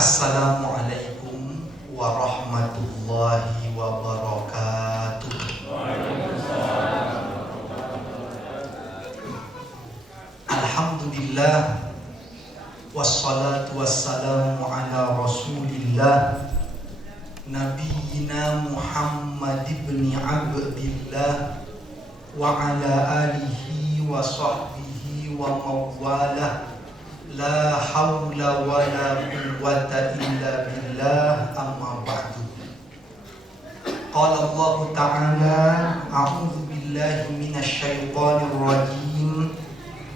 Assalamualaikum warahmatullahi wabarakatuh. Alhamdulillah, wassalatu wassalamu ala rasulillah, Nabiyyina Muhammad ibn Abdillah wa ala alihi wa sahbihi wa mawalah. La hawla wa la quwwata illa billah, amma ba'du. Qala Allah Ta'ala, a'udzu billahi minasy syaithanir rajim.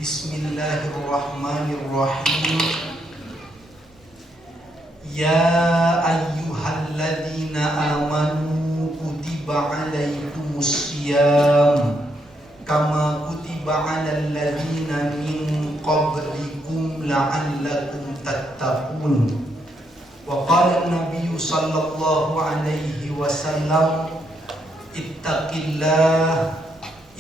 Bismillahirrahmanirrahim. Ya ayyuhalladzina amanu kutiba 'alaikumus syiyam kama kutiba 'alal ladzina min qablikum la'allakum tattaqun. Wa qala an-nabiy sallallahu alaihi wasallam,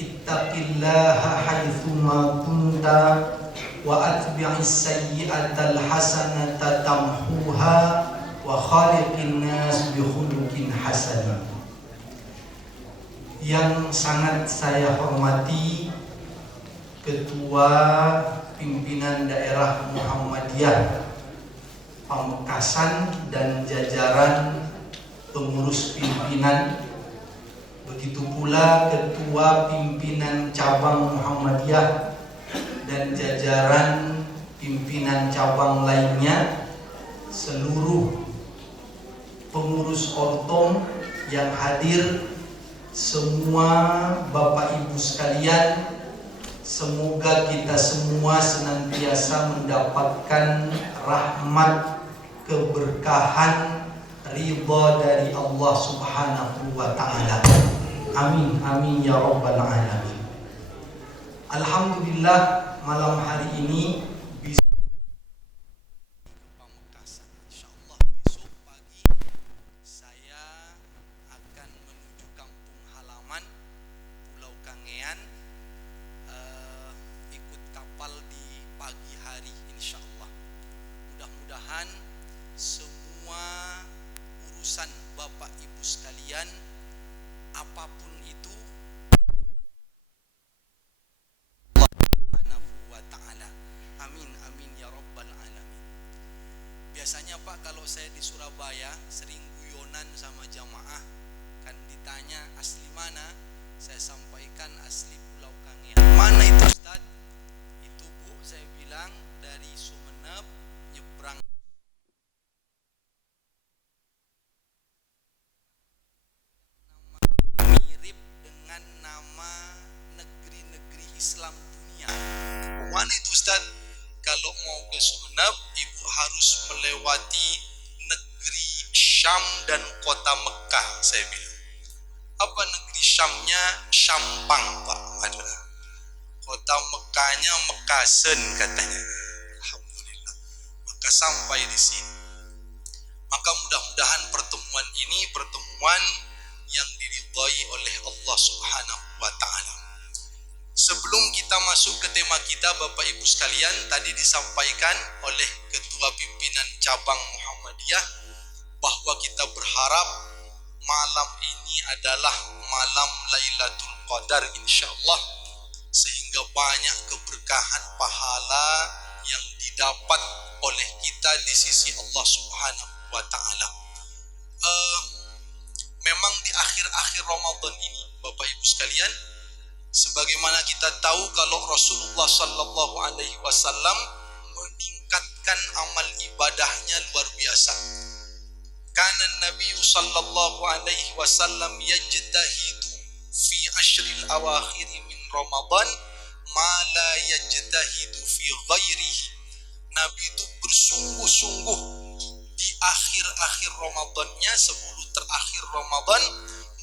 ittaqillaha haitsu ma kunta wa atbi'is sayyi'atal hasanata tamhuha wa khaliqin nas bi khuluqin hasan. Yang sangat saya hormati Ketua Pimpinan Daerah Muhammadiyah Pamekasan dan jajaran pengurus pimpinan, begitu pula Ketua Pimpinan Cabang Muhammadiyah dan jajaran pimpinan cabang lainnya, seluruh pengurus Ortom yang hadir, semua Bapak Ibu sekalian, semoga kita semua senantiasa mendapatkan rahmat, keberkahan, ridha dari Allah Subhanahu wa Ta'ala. Amin amin ya rabbal alamin. Alhamdulillah, malam hari ini bisa Pamekasan. Insyaallah besok pagi saya akan menuju kampung halaman Pulau Kangean, ikut kapal di pagi hari insyaallah. Mudah-mudahan semua urusan Bapak Ibu sekalian, apapun itu, Allah Subhanahu wa Ta'ala. Amin amin ya rabbal alamin. Biasanya Pak, kalau saya di Surabaya sering guyonan sama jamaah, kan ditanya asli mana, saya sampaikan asli Pulau Kangean. Mana itu Ustaz? Itu Bu, saya bilang dari Sumeneb nyebrang mirip dengan nama negeri-negeri Islam dunia. Mana itu Ustaz? Kalau mau ke Sumeneb, Ibu harus melewati negeri Syam dan kota Mekah, saya bilang. Apa negeri Syamnya? Syampang Pak, adalah. Kota Mekahnya Mekasen katanya. Alhamdulillah. Maka sampai di sini. Maka mudah-mudahan pertemuan ini pertemuan yang diridhai oleh Allah Subhanahu wa Ta'ala. Sebelum kita masuk ke tema kita, Bapak Ibu sekalian, tadi disampaikan oleh Ketua Pimpinan Cabang Muhammadiyah bahwa kita berharap malam ini adalah malam Lailatul Qadar insyaallah, sehingga banyak keberkahan pahala yang didapat oleh kita di sisi Allah Subhanahu wa Ta'ala. Memang di akhir-akhir Ramadan ini, Bapak Ibu sekalian, sebagaimana kita tahu kalau Rasulullah sallallahu alaihi wasallam meningkatkan amal ibadahnya luar biasa. Kana Nabi sallallahu alaihi wasallam yajtahidu fi ashril awakhir min Ramadan ma la yajtahidu fi ghairihi. Nabi itu bersungguh-sungguh di akhir-akhir Ramadannya, 10 terakhir Ramadan,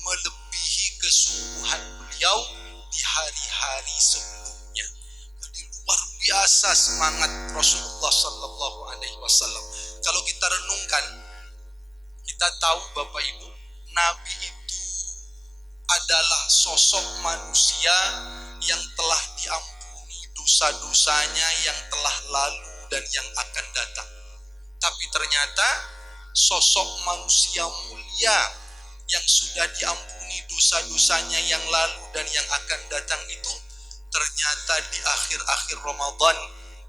melebihi kesungguhan beliau di hari-hari sebelumnya. Jadi luar biasa semangat Rasulullah sallallahu alaihi wasallam. Kalau kita renungkan, kita tahu Bapak Ibu, Nabi itu adalah sosok manusia yang telah diampuni dosa-dosanya yang telah lalu dan yang akan datang. Tapi ternyata sosok manusia mulia yang sudah diampuni dosa-dosanya yang lalu dan yang akan datang itu, ternyata di akhir-akhir Ramadan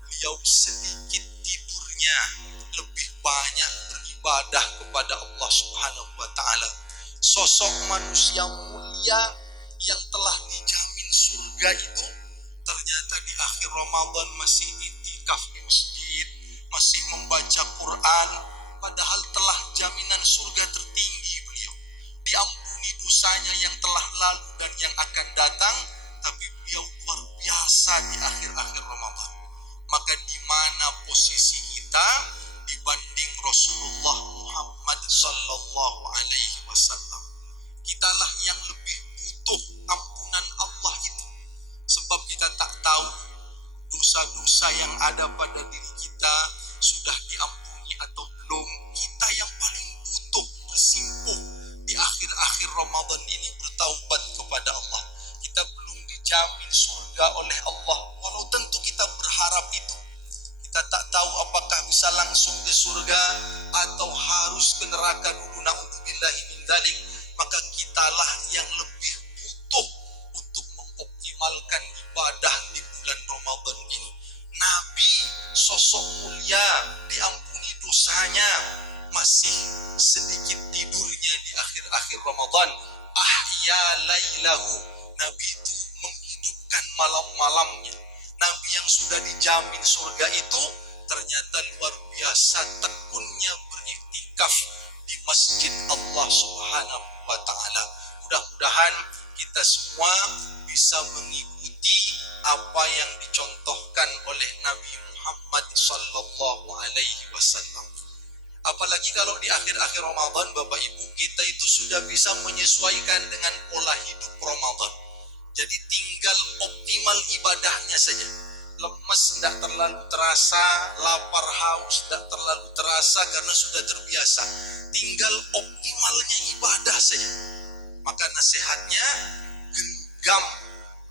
beliau sedikit tidurnya, lebih banyak beribadah kepada Allah Subhanahu wa taala. Sosok manusia mulia yang telah dijamin surga itu ternyata di akhir Ramadan masih itikaf di masjid, masih membaca Quran, padahal telah jaminan surga tertinggi beliau. Diampuni dosanya yang telah lalu dan yang akan datang, tapi beliau luar biasa di akhir-akhir Ramadan. Maka di mana posisi kita dibanding Rasulullah Muhammad sallallahu alaihi wasallam? Kitalah yang lebih butuh ampunan Allah itu. Sebab kita tak tahu dosa-dosa yang ada pada diri kita sudah diampuni atau belum. Kita yang paling butuh bersimpuh di akhir-akhir Ramadan ini bertaubat kepada Allah. Kita belum dijamin surga oleh Allah, walau tentu kita berharap itu. Kita tak tahu apakah bisa langsung ke surga atau harus ke neraka dulu, na'udzubillahi min dzalik. Maka kitalah yang lebih butuh untuk mengoptimalkan ibadah di bulan Ramadan ini. Nabi sosok mulia, diampuni dosanya, masih sedikit tidurnya di akhir-akhir Ramadan. Ahya lailahu, Nabi itu menghidupkan malam-malamnya. Nabi yang sudah dijamin surga itu ternyata luar biasa tekunnya beriktikaf di masjid Allah Subhanahu wa taala. Mudah-mudahan kita semua bisa mengikuti apa yang dicontohkan oleh Nabi Muhammad sallallahu alaihi wasallam. Apalagi kalau di akhir-akhir Ramadan, Bapak Ibu, kita itu sudah bisa menyesuaikan dengan pola hidup Ramadan. Jadi tinggal optimal ibadahnya saja. Lemes tidak terlalu terasa, lapar haus tidak terlalu terasa karena sudah terbiasa. Tinggal optimalnya ibadah saja. Maka nasihatnya, genggam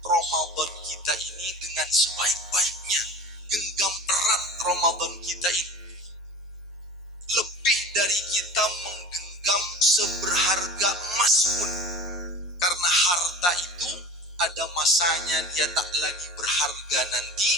Ramadan kita ini dengan sebaik-baiknya. Genggam erat Ramadan kita ini. Lebih dari kita menggenggam seberharga emas pun. Karena harta itu ada masanya dia tak lagi berharga nanti.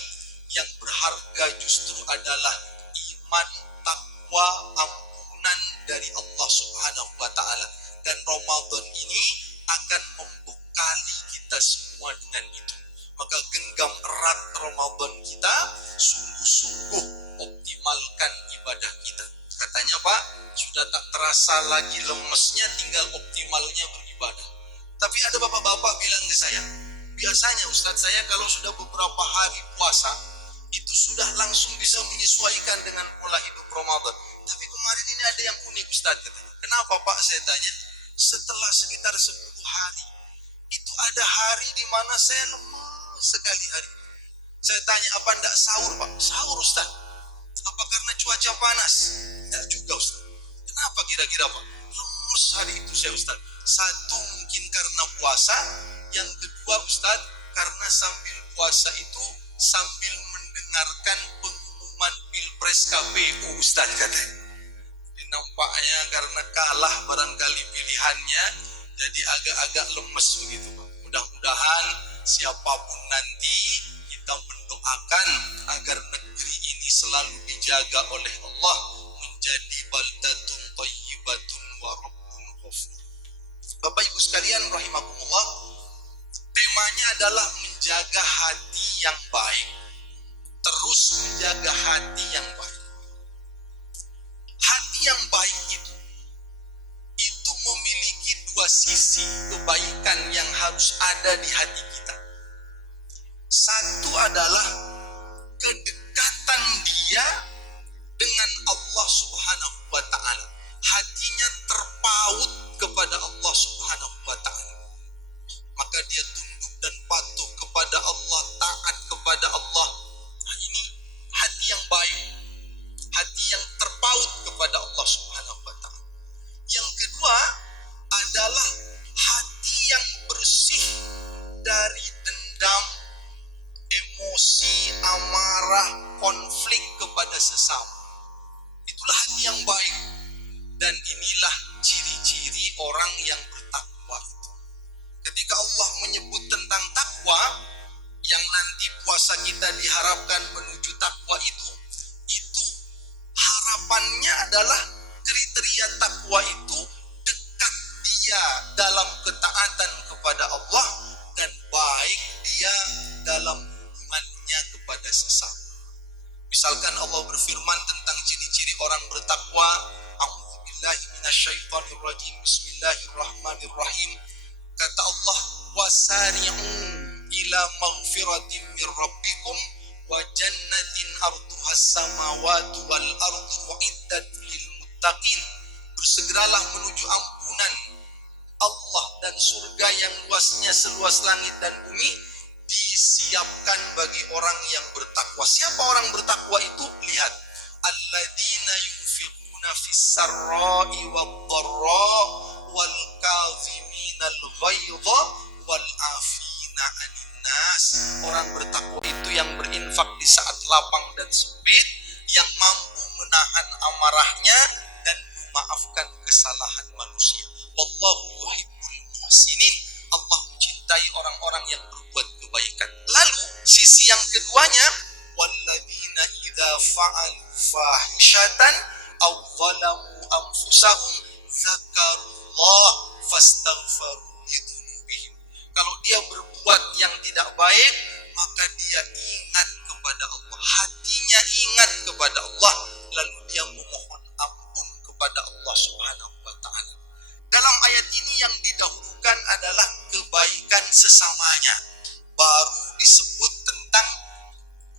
Yang berharga justru adalah iman, takwa, ampunan dari Allah Subhanahu wa taala. Dan Ramadan ini akan membekali kita semua dengan itu. Maka genggam erat Ramadan kita, sungguh-sungguh optimalkan ibadah kita. Katanya Pak, sudah tak terasa lagi lemesnya, tinggal optimalnya beribadah. Tapi ada bapak-bapak bilang ke saya, biasanya Ustadz saya kalau sudah beberapa hari puasa, itu sudah langsung bisa menyesuaikan dengan pola hidup Ramadan. Tapi kemarin ini ada yang unik Ustadz katanya. Kenapa Pak, saya tanya? Setelah sekitar 10 hari, itu ada hari di mana saya lemas sekali hari. Saya tanya, apa enggak sahur Pak? Sahur Ustadz. Apa karena cuaca panas? Enggak juga Ustadz. Kenapa kira-kira Pak? Lemes hari itu saya Ustadz. Satu mungkin karena puasa, yang kedua Ustadz karena sambil puasa itu sambil mendengarkan pengumuman Pilpres KPU Ustadz katanya. Nampaknya karena kalah barangkali pilihannya, jadi agak-agak lemes begitu Pak. Mudah-mudahan siapapun nanti kita mendoakan agar negeri ini selalu dijaga oleh Allah menjadi baldatun thayyibatun wa rabbun ghafur. Bapak Ibu sekalian rahimakumullah, temanya adalah menjaga hati yang baik. Terus menjaga hati yang baik. Hati yang baik itu memiliki dua sisi kebaikan yang harus ada di hati kita. Satu adalah kedekatan dia dengan Allah Subhanahu wa ta'ala. Hatinya terpaut kepada Allah Subhanahu wa ta'ala. Maka dia tunduk dan patuh kepada Allah, taat kepada Allah. Nah, ini hati yang baik. Hati yang terpaut kepada Allah Subhanahu wa ta'ala. Yang kedua adalah hati yang bersih dari dendam, emosi, amarah, konflik kepada sesama. Itulah maghfiratin min rabbikum wa jannatin arduhas samawati wal ardu uiddat lil muttaqin. Bersegeralah menuju ampunan Allah dan surga yang luasnya seluas langit dan bumi disiapkan bagi orang yang bertakwa. Siapa orang bertakwa itu? Lihat, alladzina yunfiquna fis sarra'i wad dharra wal kaziminal ghaidha wal afina 'anil nas. Orang bertakwa itu yang berinfak di saat lapang dan sempit, yang mampu menahan amarahnya dan memaafkan kesalahan manusia. Wallahu yuhibbul muhsinin. Allah mencintai orang-orang yang berbuat kebaikan. Lalu sisi yang keduanya, walladzina idza fa'alu fahishatan aw zalamu anfusahum zakarullah fastaghfaru lidzunubihim. Kalau dia berbuat yang tidak baik, maka dia ingat kepada Allah, hatinya ingat kepada Allah, lalu dia memohon ampun kepada Allah Subhanahu wa taala. Dalam ayat ini yang didahulukan adalah kebaikan sesamanya, baru disebut tentang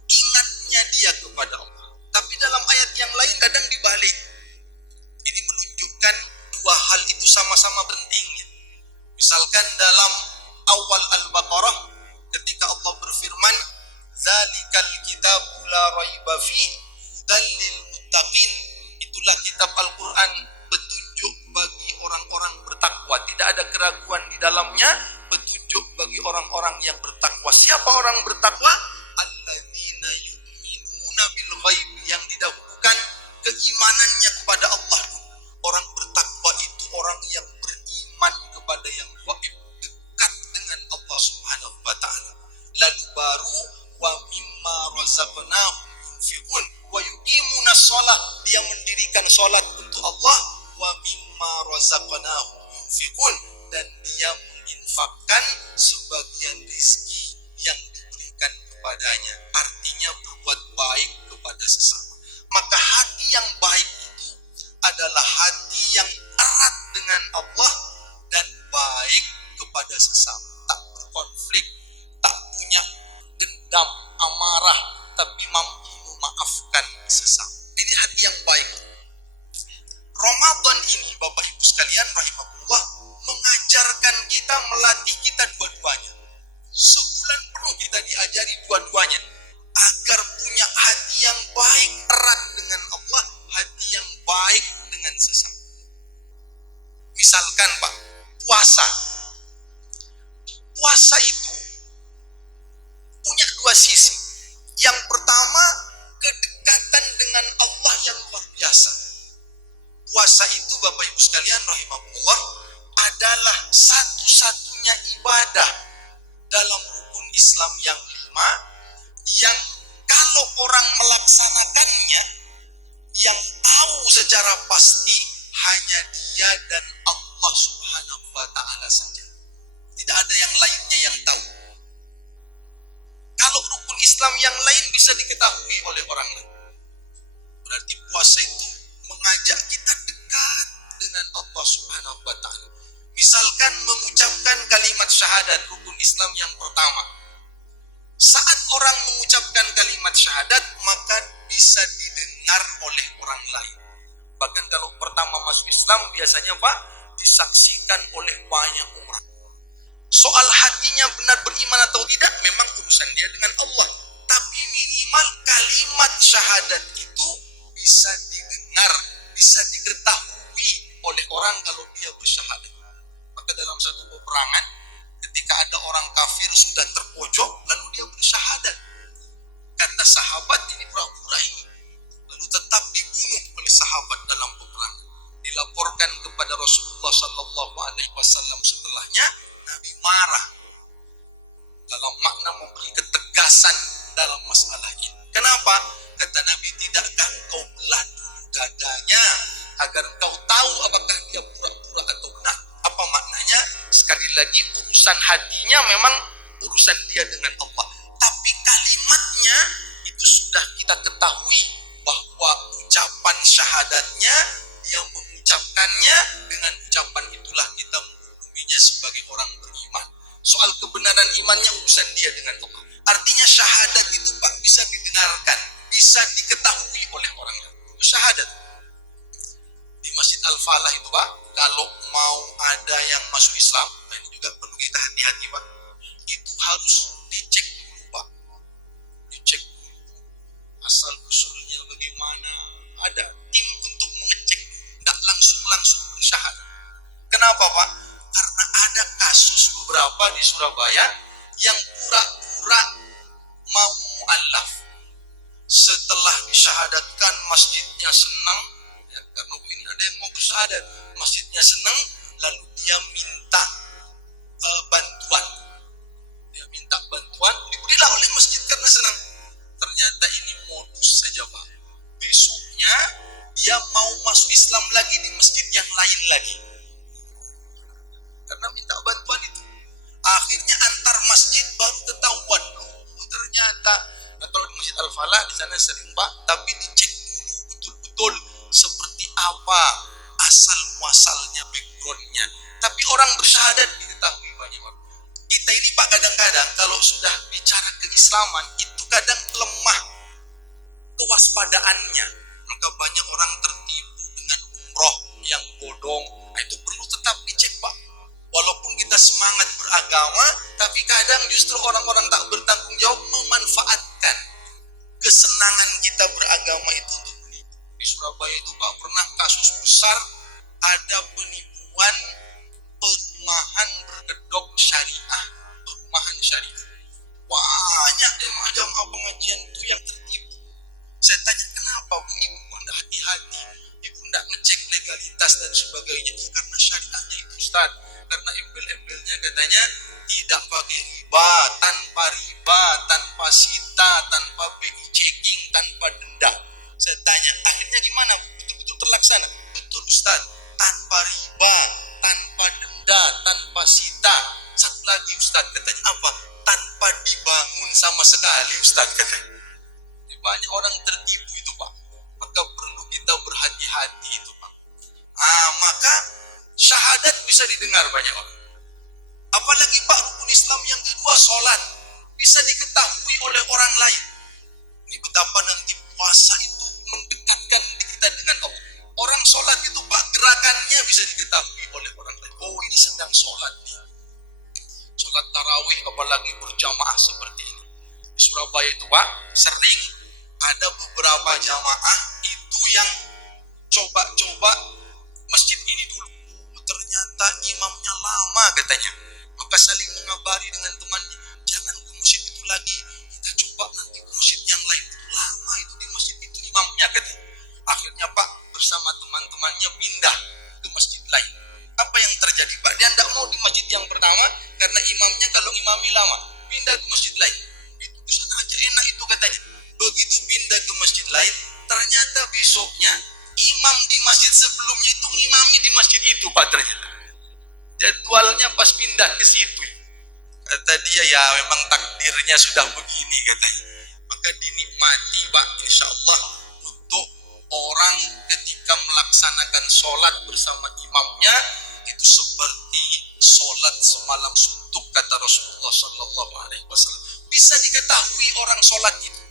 ingatnya dia kepada Allah. Tapi dalam ayat yang lain kadang dibalik. Ini menunjukkan dua hal itu sama-sama pentingnya. Misalkan dalam awal Al-Baqarah ketika Allah berfirman, "Dzalikal kitabu la raiba fihi hudal lil muttaqin." Itulah kitab Al-Qur'an, petunjuk bagi orang-orang bertakwa. Tidak ada keraguan di dalamnya, petunjuk bagi orang-orang yang bertakwa. Siapa orang bertakwa? Alladzina yu'minuna bil ghaib, yang didahulukan keimanannya kepada Allah. Orang bertakwa itu orang yang beriman kepada yang gaib, dekat dengan Allah Subhanahu wa taala. Lalu baru wa mimma razaqnahum yunfiqun wa yuqimunas shalah, dia mendirikan salat untuk Allah, wa mimma razaqnahum yunfiqun, dan dia menginfakkan sebagian rezeki yang diberikan kepadanya. Artinya berbuat baik kepada sesama. Maka hati yang baik itu adalah hati yang erat dengan Allah dan baik kepada sesama, tak berkonflik, tak punya dendam, amarah, tapi mampu memaafkan sesama. Ini hati yang baik. Ramadan ini, Bapak Ibu sekalian rahimahullah, mengajarkan kita, melatih kita dua-duanya. Sebulan penuh kita diajari dua-duanya agar punya hati yang baik, erat dengan Allah, hati yang baik dengan sesama. Misalkan Pak, puasa. Puasa itu punya dua sisi. Yang pertama, kedekatan dengan Allah yang luar biasa. Puasa itu Bapak Ibu sekalian rahimahullah adalah satu-satunya ibadah dalam rukun Islam yang 5 yang kalau orang melaksanakannya, yang tahu secara pasti hanya dia dan Allah Subhanahu wa taala saja. Tidak ada yang lainnya yang tahu. Kalau rukun Islam yang lain bisa diketahui oleh orang lain, berarti puasa itu mengajak kita dekat dengan Allah Subhanahu wa taala. Misalkan mengucapkan kalimat syahadat, rukun Islam yang pertama. Saat orang mengucapkan kalimat syahadat, maka bisa didengar oleh orang lain. Bahkan kalau pertama masuk Islam, biasanya Pak, disaksikan oleh banyak orang. Soal hatinya benar beriman atau tidak, memang urusan dia dengan Allah. Tapi minimal kalimat syahadat itu bisa didengar, bisa diketahui oleh orang kalau dia bersyahadat. Maka dalam satu peperangan, ketika ada orang kafir sudah terpojok, lalu dia bersyahadat. Kata sahabat, ini pura-pura ini. Lalu tetap dibunuh oleh sahabat dalam peperangan. Dilaporkan kepada Rasulullah Sallallahu Alaihi Wasallam setelahnya, Nabi marah dalam makna memberi ketegasan dalam masalah ini. Kenapa? Kata Nabi, tidakkah engkau belah dadanya agar engkau tahu apakah dia pura-pura atau benar? Apa maknanya? Sekali lagi, urusan hatinya memang urusan dia dengan Allah. Tapi kalimatnya itu sudah kita ketahui bahwa ucapan syahadatnya, dia mengucapkannya, dengan ucapan itulah kita menghukuminya sebagai orang beriman. Soal kebenaran imannya urusan dia dengan Allah. Artinya syahadat itu Pak bisa didengarkan, bisa diketahui oleh orang lain. Itu syahadat. Di Masjid Al-Falah itu Pak, kalau mau ada yang masuk Islam, nah ini juga perlu kita hati-hati Pak. Itu harus dicek dulu Pak. Dicek dulu asal usulnya bagaimana. Ada tim untuk mengecek, tidak langsung bersyahadat. Kenapa Pak? Karena ada kasus beberapa di Surabaya yang pura-pura mau mu'allaf. Setelah disyahadatkan masjidnya senang, ya, karena ini ada yang mau bersyahadat, masjidnya senang, lalu dia minta bantuan. Dia minta bantuan, diberilah oleh masjid karena senang. Ternyata ini modus saja Pak. Besoknya dia mau masuk Islam lagi di masjid yang lain lagi. Karena minta bantuan itu. Akhirnya antar masjid baru ketahuan. Ternyata kalau di Masjid Al-Falah di sana sering Pak, tapi dicek dulu betul-betul seperti apa asal muasalnya, backgroundnya. Tapi orang bersyahadat diketahui banyak orang. Kita ini Pak kadang-kadang kalau sudah bicara keislaman itu kadang lemah kewaspadaannya. Maka banyak orang tertipu dengan umroh yang bodong. Nah, itu perlu tetap dicek Pak. Walaupun kita semangat beragama, tapi kadang justru orang-orang tak bertanggung jawab memanfaatkan kesenangan kita beragama itu untuk menipu. Di Surabaya itu Pak pernah kasus besar, ada penipuan perumahan berkedok syariah, perumahan syariah. Banyak jemaah pengajian itu yang tertipu. Saya tanya, kenapa Bu Ibu tidak hati-hati? Ibu tidak ngecek legalitas dan sebagainya. Ya, karena syariahnya itu Ustaz. Karena embel-embelnya katanya tidak pakai riba, tanpa sita, tanpa BI checking, tanpa denda. Saya tanya, akhirnya gimana? Betul-betul terlaksana? Betul Ustaz, tanpa riba, tanpa denda, tanpa sita. Satu lagi Ustaz katanya apa? Tanpa dibangun sama sekali Ustaz katanya. Banyak orang tertipu itu Pak. Maka perlu kita berhati-hati itu Pak. Maka syahadat bisa didengar banyak orang. Apalagi Pak rukun Islam yang kedua, sholat, bisa diketahui oleh orang lain. Ini betapa nanti puasa itu mendekatkan kita dengan Allah. Orang sholat itu Pak gerakannya bisa diketahui oleh orang lain. Oh ini sedang sholat nih. Sholat tarawih apalagi berjamaah seperti ini. Di Surabaya itu Pak sering ada beberapa jamaah itu yang coba-coba masjid ini dulu. Ternyata imamnya lama katanya. Maka saling mengabari dengan temannya, jangan ke masjid itu lagi, kita coba nanti ke masjid yang lain. Lama itu di masjid itu imamnya katanya. Akhirnya Pak bersama teman-temannya pindah ke masjid lain. Apa yang terjadi Pak? Dia tidak mau di masjid yang pertama karena imamnya kalau imami lama, pindah ke masjid lain. Itu di sana aja enak itu katanya. Begitu pindah ke masjid lain, ternyata besoknya imam di masjid sebelumnya itu ngimami di masjid itu Pak ternyata. Jadwalnya pas pindah ke situ. Kata dia ya memang takdirnya sudah begini katanya. Maka dinikmati Pak insya Allah untuk orang ketika melaksanakan sholat bersama imamnya itu seperti sholat semalam suntuk kata Rasulullah SAW. Bisa diketahui orang sholat itu.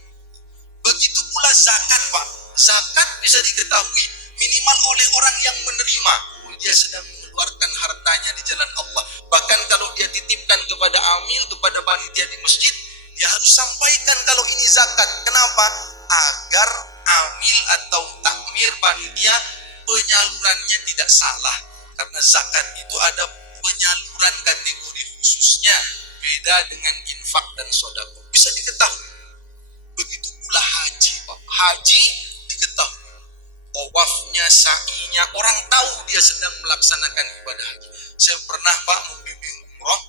Begitu pula zakat Pak. Zakat bisa diketahui minimal oleh orang yang menerima. Dia sedang mengeluarkan hartanya di jalan Allah. Bahkan kalau dia titipkan kepada amil, kepada panitia di masjid, dia harus sampaikan kalau ini zakat. Kenapa? Agar amil atau takmir panitia penyalurannya tidak salah. Karena zakat itu ada penyaluran kategori khususnya. Beda dengan infak dan sedekah. Bisa diketahui. Begitu pula haji Pak. Haji diketahui. Tawafnya, sa'inya, orang tahu dia sedang melaksanakan ibadah haji. Saya pernah Pak membimbing umroh.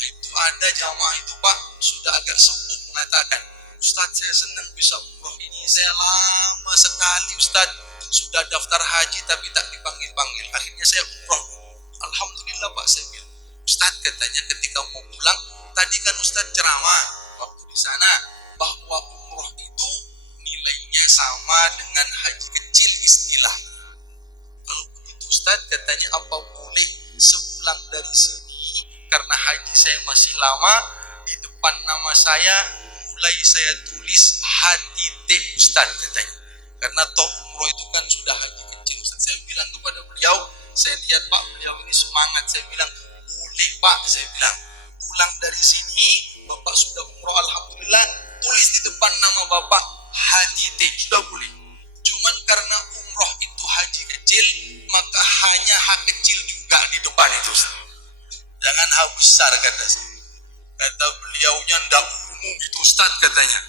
Itu ada jamaah itu Pak sudah agak sepuh mengatakan, Ustaz saya senang bisa umroh ini. Saya lama sekali Ustaz sudah daftar haji tapi tak dipanggil-panggil. Akhirnya saya umroh. Alhamdulillah Pak saya bilang. Ustaz katanya ketika mau pulang, tadi kan Ustaz ceramah waktu di sana bahwa umroh itu nilainya sama dengan haji kecil istilah. Kalau begitu Ustaz katanya apa boleh sepulang dari sini karena haji saya masih lama di depan nama saya, mulai saya tulis hati teh Ustaz katanya. Karena toh umroh itu kan sudah haji kecil Ustaz. Saya bilang kepada beliau, saya lihat Pak beliau ini semangat, saya bilang boleh Pak, saya bilang pulang dari sini Bapak sudah umroh alhamdulillah, tulis di depan nama Bapak haji teh, sudah boleh. Cuman karena umroh itu haji kecil, maka hanya hak kecil juga di depan itu Ustaz. Jangan hak besar kata saya. Kata beliaunya ndak umum itu Ustaz katanya.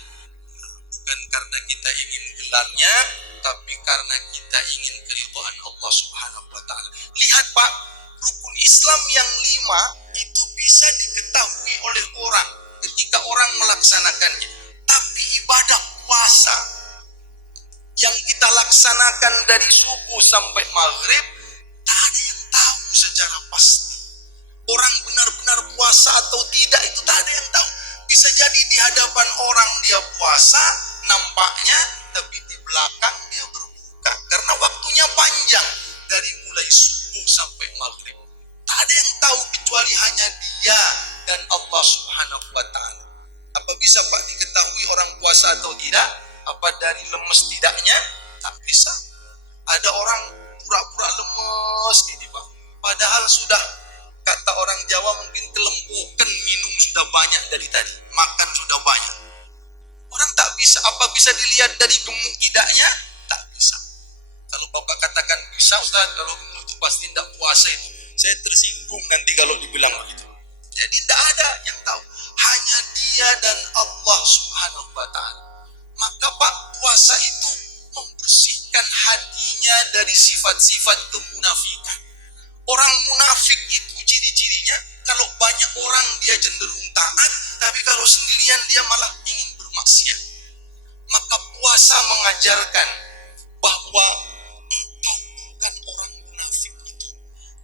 Bukan karena kita ingin gelarnya, tapi karena kita ingin keridhaan Allah Subhanahu wa taala. Lihat Pak, rukun Islam yang 5 itu bisa diketahui oleh orang ketika orang melaksanakannya. Tapi ibadah puasa yang kita laksanakan dari subuh sampai maghrib, tak ada yang tahu secara pasti. Orang benar-benar puasa atau tidak itu tak ada yang tahu. Bisa jadi di hadapan orang dia puasa nampaknya, tapi di belakang dia berbuka. Karena waktunya panjang, dari mulai subuh sampai maghrib. Tak ada yang tahu kecuali hanya dia dan Allah Subhanahu wa ta'ala. Apa bisa Pak diketahui orang puasa atau tidak? Apa dari lemes tidaknya? Tak bisa. Ada orang pura-pura lemes ini Pak, padahal sudah, kata orang Jawa mungkin kelembukan, minum sudah banyak dari tadi, makan sudah banyak. Orang tak bisa. Apa bisa dilihat dari gemuk tidaknya? Tak bisa. Kalau Bapak katakan bisa Ustaz, kalau gemuk itu pasti tidak puasa itu, saya tersinggung nanti kalau dibilang begitu. Jadi tidak ada yang tahu, hanya dia dan Allah Subhanahu wa ta'ala. Maka Pak, puasa itu membersihkan hatinya dari sifat-sifat kemunafikan. Orang munafik itu ciri-cirinya, kalau banyak orang dia cenderung taat, tapi kalau sendirian dia malah ingin bermaksiat. Maka puasa mengajarkan bahwa engkau bukan orang munafik itu.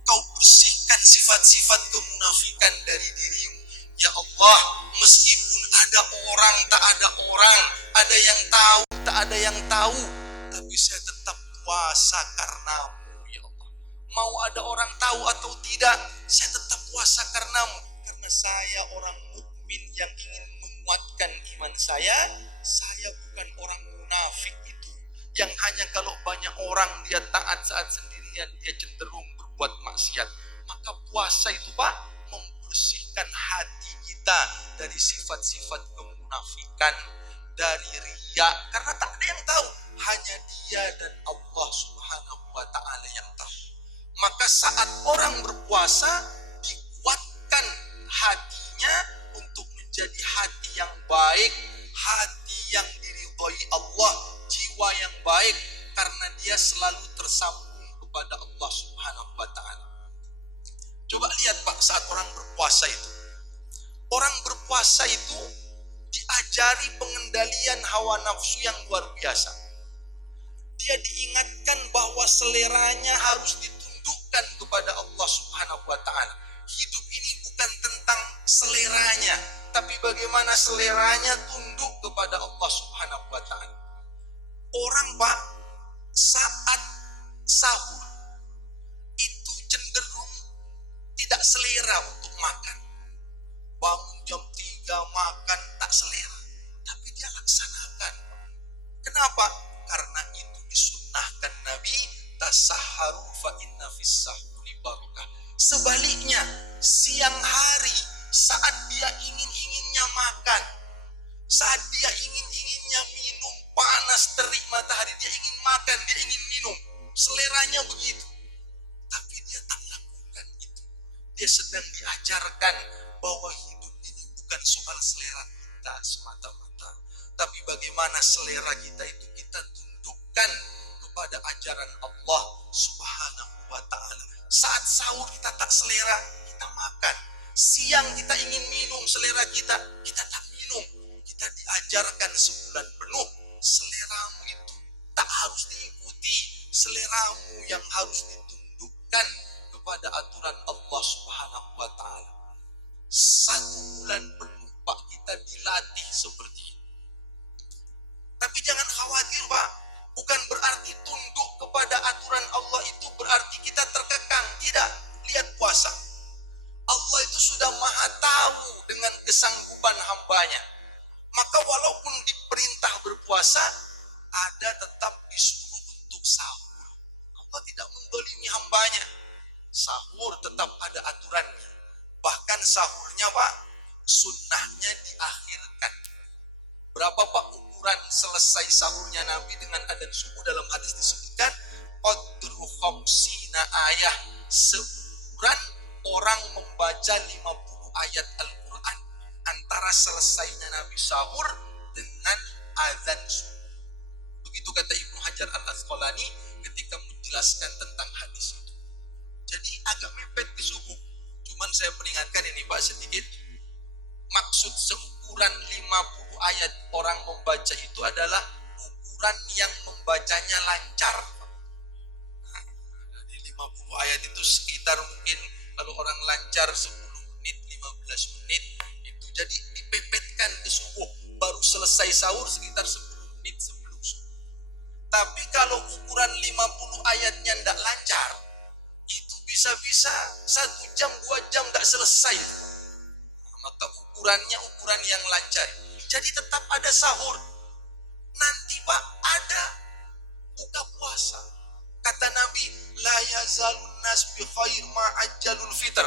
Kau bersihkan sifat-sifat kemunafikan dari dirimu. Ya Allah, meskipun ada orang, tak ada orang, ada yang tahu, tak ada yang tahu, tapi saya tetap puasa karenamu. Mau ada orang tahu atau tidak, saya tetap puasa karenamu. Karena saya orang mukmin yang ingin menguatkan iman saya bukan orang munafik itu. Yang hanya kalau banyak orang dia taat, saat sendirian dia cenderung berbuat maksiat. Maka puasa itu Pak, membersihkan hati kita dari sifat-sifat kemunafikan, dari riya. Karena tak ada yang tahu, hanya dia dan Allah Subhanahu wa ta'ala yang tahu. Maka saat orang berpuasa, dikuatkan hatinya untuk menjadi hati yang baik, hati yang diridhoi Allah, jiwa yang baik, karena dia selalu tersambung kepada Allah Subhanahu wa ta'ala. Coba lihat Pak, saat orang berpuasa itu, orang berpuasa itu diajari pengendalian hawa nafsu yang luar biasa. Dia diingatkan bahwa seleranya harus ditundukkan kepada Allah Subhanahu wa ta'ala. Hidup ini bukan tentang seleranya, tapi bagaimana seleranya tunduk kepada Allah Subhanahu wa ta'ala. Orang Pak, saat sahur itu cenderung tidak selera untuk makan. Bangun jam 3 makan tak selera, tapi dia laksanakan. Kenapa? Karena itu disunnahkan Nabi, tasaharu fa inna fis sahuri barakah. Sebaliknya, siang hari saat dia ingin-inginnya makan, saat dia ingin-inginnya minum, panas terik matahari, dia ingin makan, dia ingin minum, seleranya begitu, tapi dia tak lakukan itu. Dia sedang diajarkan bahwa hidup ini bukan soal selera kita semata-mata, tapi bagaimana selera kita itu kita tundukkan kepada ajaran Allah Subhanahu wa ta'ala. Saat sahur kita tak selera, kita makan. Siang kita ingin minum, selera kita tak minum. Kita diajarkan sebulan penuh, seleramu itu tak harus diikuti, seleramu yang harus ditundukkan kepada aturan Allah Subhanahu wa ta'ala. 1 bulan penuh Pak, kita dilatih seperti ini. Tapi jangan khawatir Pak, bukan berarti tunduk kepada aturan Allah itu berarti kita terkekang. Tidak. Lihat puasa, Allah itu sudah maha tahu dengan kesanggupan hambanya. Maka walaupun diperintah berpuasa, ada tetap disuruh untuk sahur. Allah tidak mendolimi hambanya. Sahur tetap ada aturannya. Bahkan sahurnya Pak, sunnahnya diakhirkan. Berapa Pak ukuran selesai sahurnya Nabi dengan adzan subuh? Dalam hadis disebutkan qadru khamsina ayah, seukuran orang membaca 50 ayat Al-Quran antara selesainya Nabi sahur dengan adzan subuh. Begitu kata Ibnu Hajar Al-Asqalani ketika menjelaskan tentang hadis itu. Jadi agak mepet di subuh. Cuman saya peringatkan ini Pak sedikit. Maksud seukuran 50 ayat orang membaca itu adalah ukuran yang membacanya lancar. Nah, di 50 ayat itu sekitar mungkin kalau orang lancar 10 menit, 15 menit itu jadi dipepetkan ke subuh. Baru selesai sahur sekitar 10 menit sebelum subuh. Tapi kalau ukuran 50 ayatnya tidak lancar, itu bisa-bisa 1 jam, 2 jam tidak selesai. Maka ukurannya ukuran yang lancar. Jadi tetap ada sahur. Nanti Pak ada buka puasa. Kata Nabi, la yazalun nas bi khair ma ajjalul fitr.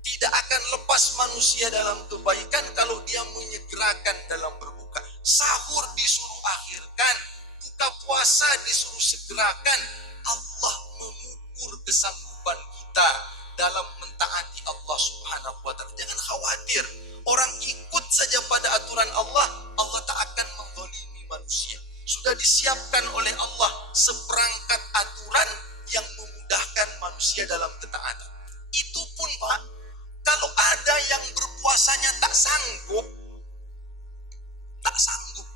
Tidak akan lepas manusia dalam kebaikan kalau dia menyegerakan dalam berbuka. Sahur disuruh akhirkan, buka puasa disuruh segerakan. Allah mengukur kesanggupan kita dalam mentaati Allah Subhanahu wa ta'ala. Jangan khawatir, orang ikut saja pada aturan Allah, Allah tak akan menzalimi manusia. Sudah disiapkan oleh Allah seperangkat aturan yang memudahkan manusia dalam ketaatan. Itu pun Pak, kalau ada yang berpuasanya tak sanggup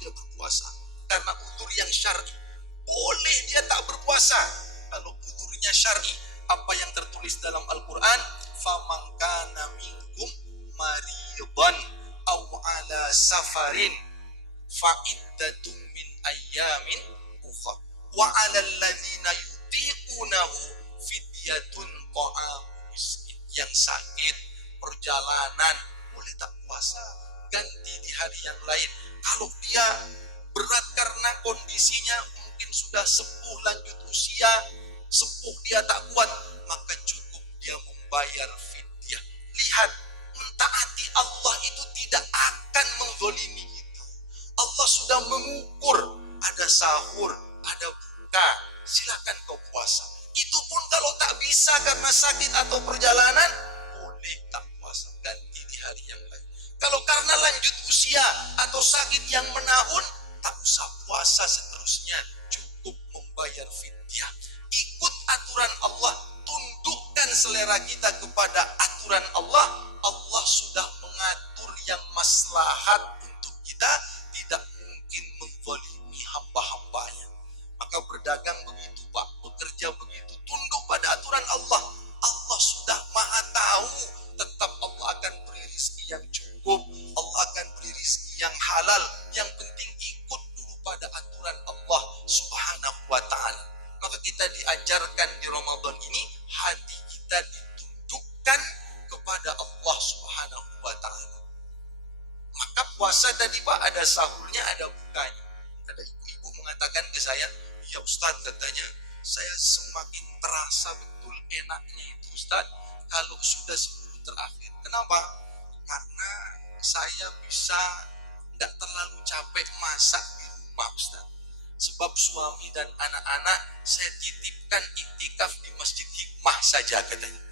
dia berpuasa karena udzur yang syar'i, boleh dia tak berpuasa kalau udzurnya syar'i. Apa yang tertulis dalam Al-Quran, faman kana minkum maridan aw ala safarin fa iddatun min ayyamin ukhra wa 'alal ladzina yutiqunahu fidyatun ta'am miskin. Yang sakit perjalanan boleh tak puasa, ganti di hari yang lain. Kalau dia berat karena kondisinya mungkin sudah sepuh, lanjut usia, sepuh dia tak kuat, maka cukup dia membayar fidyah. Lihat, mentaati Allah itu tidak akan menzalimi kita. Allah sudah mengukur, ada sahur, ada buka, silakan kau puasa. Itu pun kalau tak bisa karena sakit atau perjalanan, boleh tak puasa, ganti di hari yang lain. Kalau karena lanjut usia atau sakit yang menahun, tak usah puasa seterusnya, cukup membayar fidyah. Ikut aturan Allah, tundukkan selera kita kepada aturan Allah. Allah sudah mengatur yang maslahat untuk kita, tidak mungkin menzalimi hamba-hambanya. Maka berdagang begitu Pak, bekerja begitu, tunduk pada aturan Allah. Allah sudah maha tahu, tetap Allah akan beri rezeki yang cukup, Allah akan beri rezeki yang halal. Yang penting ikut dulu pada aturan Allah Subhanahu wa ta'ala. Maka kita diajarkan di Ramadan ini, hati kita ditundukkan kepada Allah Subhanahu wa ta'ala. Maka puasa tadi Pak, ada sahurnya, ada bukanya. Ada ibu-ibu mengatakan ke saya, ya Ustaz, katanya, saya semakin terasa betul enaknya itu Ustaz kalau sudah 10 terakhir. Kenapa? Karena saya bisa tidak terlalu capek masak di rumah Ustaz. Sebab suami dan anak-anak saya titipkan iktikaf di Masjid Hikmah saja katanya.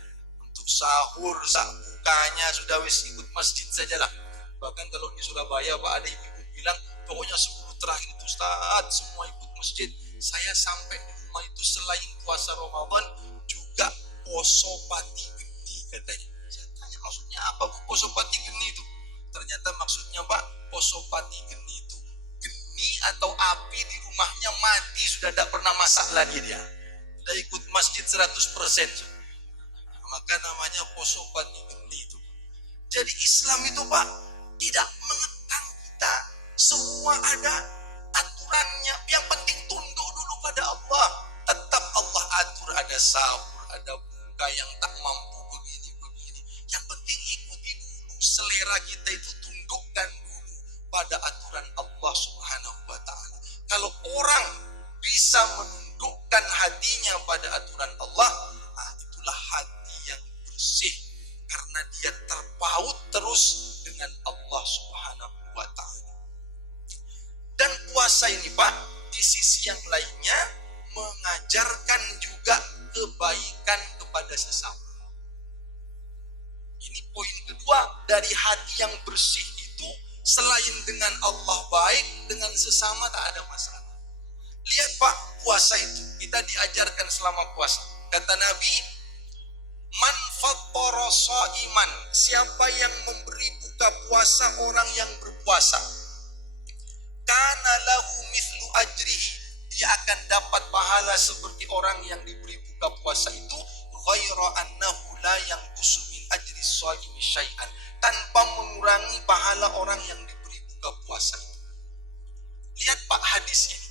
Untuk sahur, bukanya sudah wis ikut masjid sajalah. Bahkan kalau di Surabaya Pak, ada ibu bilang, pokoknya 10 terakhir itu Ustaz semua ikut masjid. Saya sampai di rumah itu selain puasa Ramadan juga poso pati geni katanya. Saya tanya maksudnya apa Bu poso pati geni itu? Ternyata maksudnya Pak, poso pati geni itu geni atau api di rumahnya mati, sudah tidak pernah masak lagi dia. Sudah ikut masjid 100%. Maka namanya poso pati geni itu. Jadi Islam itu Pak tidak mengekang kita. Semua ada aturannya. Yang penting tunduk dulu pada Allah. Tetap Allah atur, ada sahur, ada buka, yang tak mampu begini. Yang penting ikuti dulu. Selera kita itu tundukkan dulu pada puasa ini Pak, di sisi yang lainnya mengajarkan juga kebaikan kepada sesama. Ini poin kedua, dari hati yang bersih itu selain dengan Allah baik, dengan sesama tak ada masalah. Lihat Pak, puasa itu kita diajarkan selama puasa. Kata Nabi, man fattara shaiman, siapa yang memberi buka puasa orang yang berpuasa, kana lahu mithlu ajrihi, dia akan dapat pahala seperti orang yang diberi buka puasa itu, ghaira annahu la yanqusu min ajri shaimi syai'an, tanpa mengurangi pahala orang yang diberi buka puasa itu. Lihat Pak, hadis ini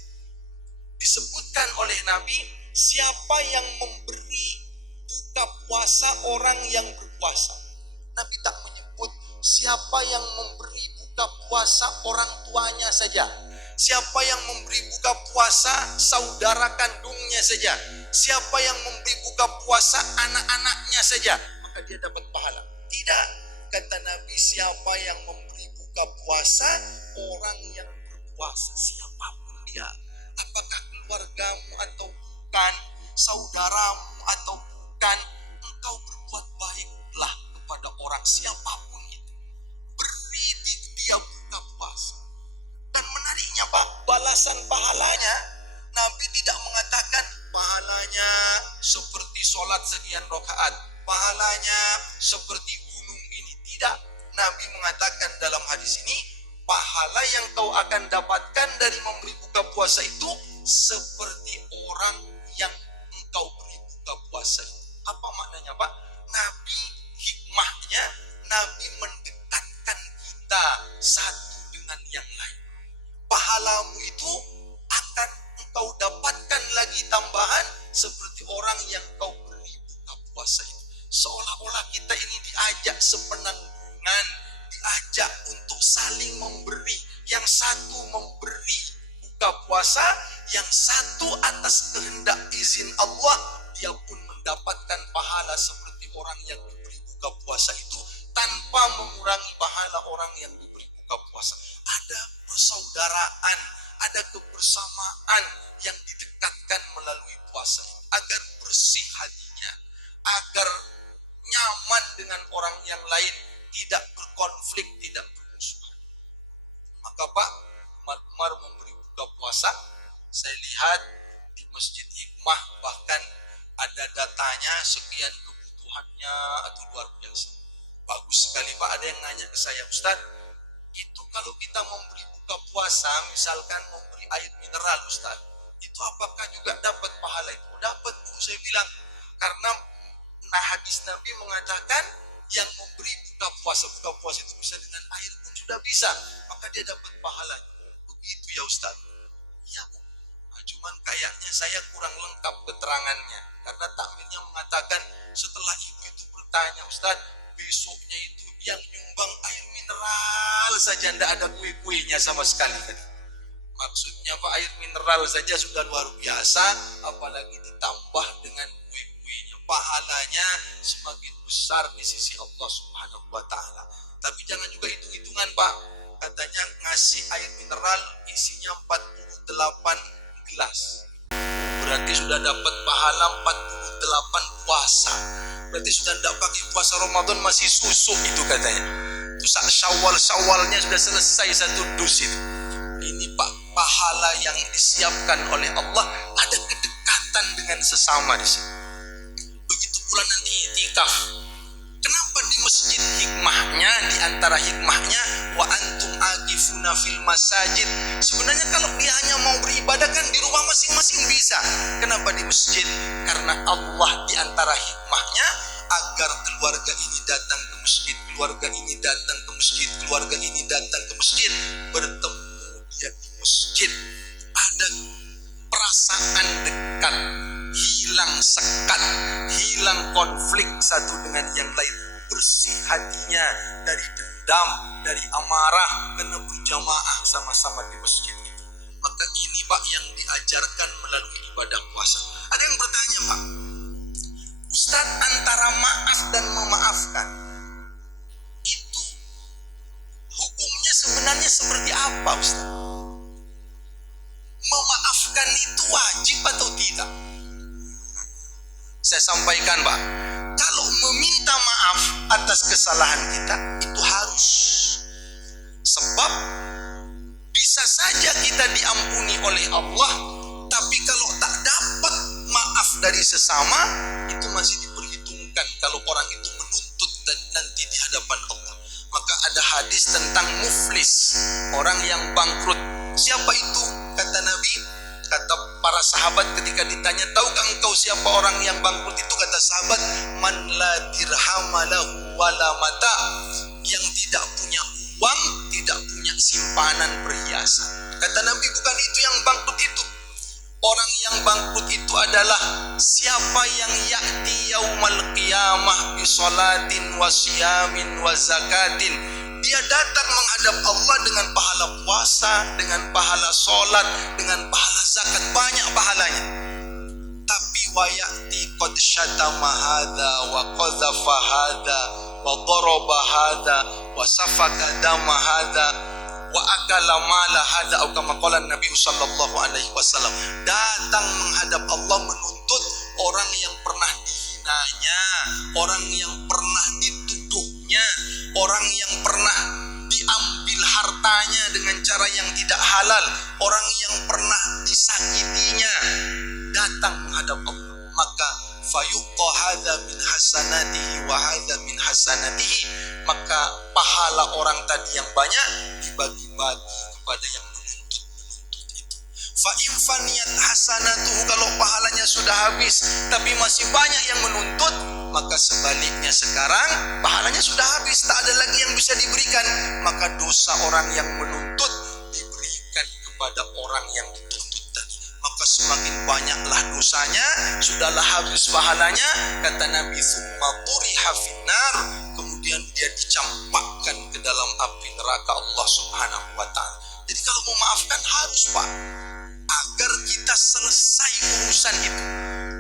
disebutkan oleh Nabi, siapa yang memberi buka puasa orang yang berpuasa. Nabi tak menyebut siapa yang memberi buka puasa orang tuanya saja, siapa yang memberi buka puasa saudara kandungnya saja, siapa yang memberi buka puasa anak-anaknya saja, maka dia dapat pahala. Tidak, kata Nabi, siapa yang memberi buka puasa orang yang berpuasa, siapapun dia, apakah keluargamu atau bukan, saudaramu atau bukan, engkau berbuat baiklah kepada orang siapapun itu, beri dia buka puasa. Dan menariknya Pak, balasan pahalanya, Nabi tidak mengatakan pahalanya seperti sholat sekian rakaat, pahalanya seperti gunung ini, tidak. Nabi mengatakan dalam hadis ini, pahala yang kau akan dapatkan dari memberi buka puasa itu seperti orang yang engkau beri buka puasa. Apa maknanya Pak? Nabi, hikmahnya, Nabi mendekatkan kita satu dengan yang lain. Pahalamu itu akan engkau dapatkan lagi tambahan seperti orang yang kau beri buka puasa itu. Seolah-olah kita ini diajak sepenanggungan, diajak untuk saling memberi. Yang satu memberi buka puasa, yang satu atas kehendak izin Allah, dia pun mendapatkan pahala seperti orang yang diberi buka puasa itu, tanpa mengurangi pahala orang yang diberi buka puasa. Ada persaudaraan, ada kebersamaan yang didekatkan melalui puasa ini, agar bersih hatinya, agar nyaman dengan orang yang lain, tidak berkonflik, tidak bermusuhan. Maka Pak, Umar memberi buka puasa, saya lihat di Masjid Hikmah bahkan ada datanya, sekian kebutuhannya, atau luar biasa. Bagus sekali Pak. Ada yang nanya ke saya, Ustaz, itu kalau kita memberi buka puasa, misalkan memberi air mineral Ustaz, itu apakah juga dapat pahala itu? Dapat Bu, saya bilang. Karena hadis Nabi mengatakan yang memberi buka puasa itu bisa dengan air pun sudah bisa, maka dia dapat pahala. Begitu ya Ustaz? Iya Bu. Nah, cuman kayaknya saya kurang lengkap keterangannya, karena takmirnya mengatakan setelah ibu itu bertanya, Ustaz, besoknya itu yang nyumbang air mineral saja, tidak ada kue-kuenya sama sekali. Maksudnya Pak, air mineral saja sudah luar biasa, apalagi ditambah dengan kue-kuenya, pahalanya semakin besar di sisi Allah Subhanahu wa Ta'ala. Tapi jangan juga hitung-hitungan Pak, katanya ngasih air mineral isinya 48 gelas, berarti sudah dapat pahala 48 puasa. Berarti sudah tidak pakai puasa Ramadan, masih susu itu katanya. Itu syawalnya sudah selesai satu dus itu. Ini Pak, pahala yang disiapkan oleh Allah, ada kedekatan dengan sesama di sini. Begitu pula nanti itikaf. Kenapa di Masjid hikmahnya, di antara hikmahnya wa antum aqifuna fil masajid. Sebenarnya kalau dia hanya mau beribadah kan di rumah masing-masing bisa. Kenapa di masjid? Karena Allah di antara hikmahnya agar keluarga ini datang ke masjid, keluarga ini datang ke masjid, keluarga ini datang ke masjid, bertemu dia di masjid. Ada perasaan dekat, hilang sekat, hilang konflik satu dengan yang lain, bersih hatinya dari dendam, dari amarah, karena berjamaah sama-sama di masjid itu. Maka ini Pak yang diajarkan melalui ibadah puasa. Ada yang bertanya Pak, Ustaz, antara maaf dan memaafkan itu hukumnya sebenarnya seperti apa Ustaz? Saya sampaikan, Pak, kalau meminta maaf atas kesalahan kita itu harus. Sebab bisa saja kita diampuni oleh Allah, tapi kalau tak dapat maaf dari sesama, itu masih diperhitungkan kalau orang itu menuntut dan nanti di hadapan Allah. Maka ada hadis tentang muflis, orang yang bangkrut. Siapa itu? Kata Nabi, kata para sahabat ketika ditanya, tahukah engkau siapa orang yang bangkrut itu? Kata sahabat, man la dirhamalahu wala mata, yang tidak punya uang, tidak punya simpanan perhiasan. Kata Nabi, bukan itu yang bangkrut itu. Orang yang bangkrut itu adalah siapa yang ya'ti yaumal qiyamah bi sholatin wa siyamin wa zakatin. Dia datang menghadap Allah dengan pahala puasa, dengan pahala sholat, dengan pahala zakat, banyak pahalanya. Tapi wa ya'ti qad syatama hadza wa qadhafa hadza wa daraba hadza wa safaka dama hadza wa akala mala hadza, atau kama qala Nabi sallallahu alaihi wasallam. Datang menghadap Allah menuntut orang yang pernah dihinanya, orang yang pernah dituduhnya, orang yang pernah diambil hartanya dengan cara yang tidak halal, orang yang pernah disakitinya, datang menghadap Allah. Maka fayuqa hadza min hasanatihi wa hadza min hasanatihi, maka pahala orang tadi yang banyak dibagi-bagi kepada yang menuntut itu. Fa in faniyat hasanatuhu, kalau pahalanya sudah habis tapi masih banyak yang menuntut, maka sebaliknya sekarang pahalanya sudah habis, tak ada lagi yang bisa diberikan, maka dosa orang yang menuntut diberikan kepada orang yang dituntut tadi. Maka semakin banyaklah dosanya, sudahlah habis pahalanya. Kata Nabi, tsumma turiha finnar, kemudian dia dicampakkan ke dalam api neraka Allah Subhanahu wa taala. Jadi kalau memaafkan harus, Pak, agar kita selesai urusan itu.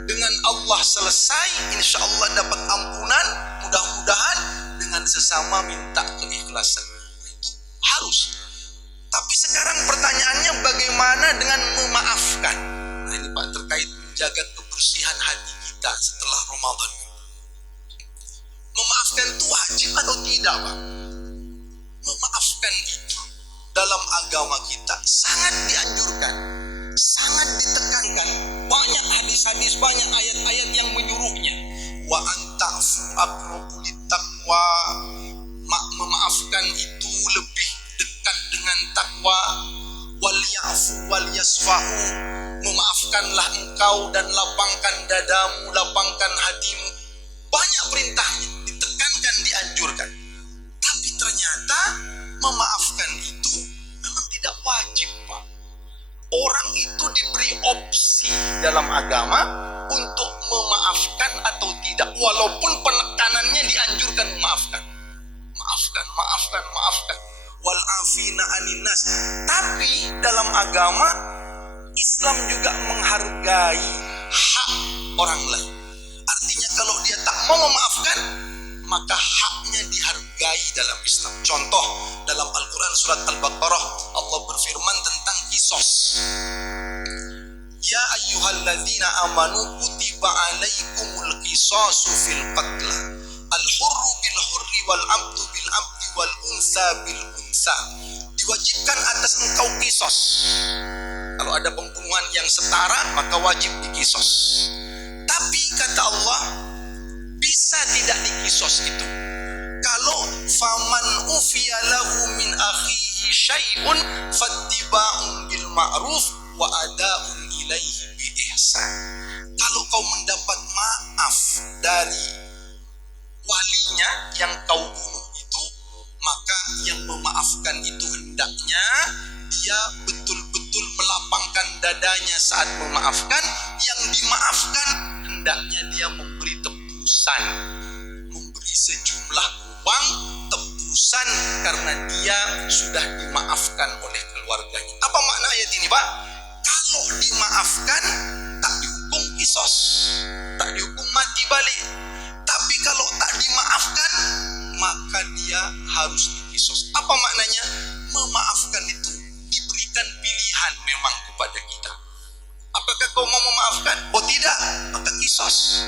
Dengan Allah selesai, insya Allah dapat ampunan, mudah-mudahan dengan sesama minta keikhlasan. Itu harus. Tapi sekarang pertanyaannya, bagaimana dengan memaafkan? Nah ini, Pak, terkait menjaga kebersihan hati kita setelah Ramadan. Memaafkan itu wajib atau tidak, Pak? Memaafkan itu dalam agama kita sangat dianjurkan, sangat ditekankan. Banyak hadis-hadis, banyak ayat-ayat yang menyuruhnya. Wa anta'fu aqrabu littaqwa, memaafkan itu lebih dekat dengan takwa. Wal ya'fu wal yasfahu, memaafkanlah engkau dan lapangkan dadamu, lapangkan hatimu. Banyak perintahnya, ditekankan, dianjurkan. Tapi ternyata memaafkan itu memang tidak wajib, Pak. Orang itu diberi opsi dalam agama untuk memaafkan atau tidak, walaupun penekanannya dianjurkan memaafkan. Maafkan. Wal afina anin nas. Tapi dalam agama Islam juga menghargai hak orang lain. Artinya kalau dia tak mau memaafkan, maka haknya dihargai dalam Islam. Contoh, dalam Al-Quran surat Al-Baqarah, Allah berfirman tentang kisos. Ya ayyuhalladzina amanu kutiba alaikumul qisasu fil qatla, al-hurru bil hurri wal abdu bil abdi wal unsa bil unsa. Diwajibkan atas engkau kisos. Kalau ada pembunuhan yang setara, maka wajib dikisos. Tapi kata Allah, bisa tidak dikisos itu kalau faman ufiya lahu min akhihi syai'un fattiba'un bil ma'ruf wa ada'un ilaihi bi ihsan. Kalau kau mendapat maaf dari walinya yang kau bunuh itu, maka yang memaafkan itu hendaknya dia betul-betul melapangkan dadanya saat memaafkan. Yang dimaafkan hendaknya dia memberi tebusan, memberi sejumlah uang tebusan karena dia sudah dimaafkan oleh keluarganya. Apa makna ayat ini, Pak? Kalau dimaafkan tak dihukum kisos, tak dihukum mati balik. Tapi kalau tak dimaafkan, maka dia harus dikisos. Apa maknanya? Memaafkan itu diberikan pilihan memang kepada kita. Apakah kau mau memaafkan? Oh tidak, maka kisos.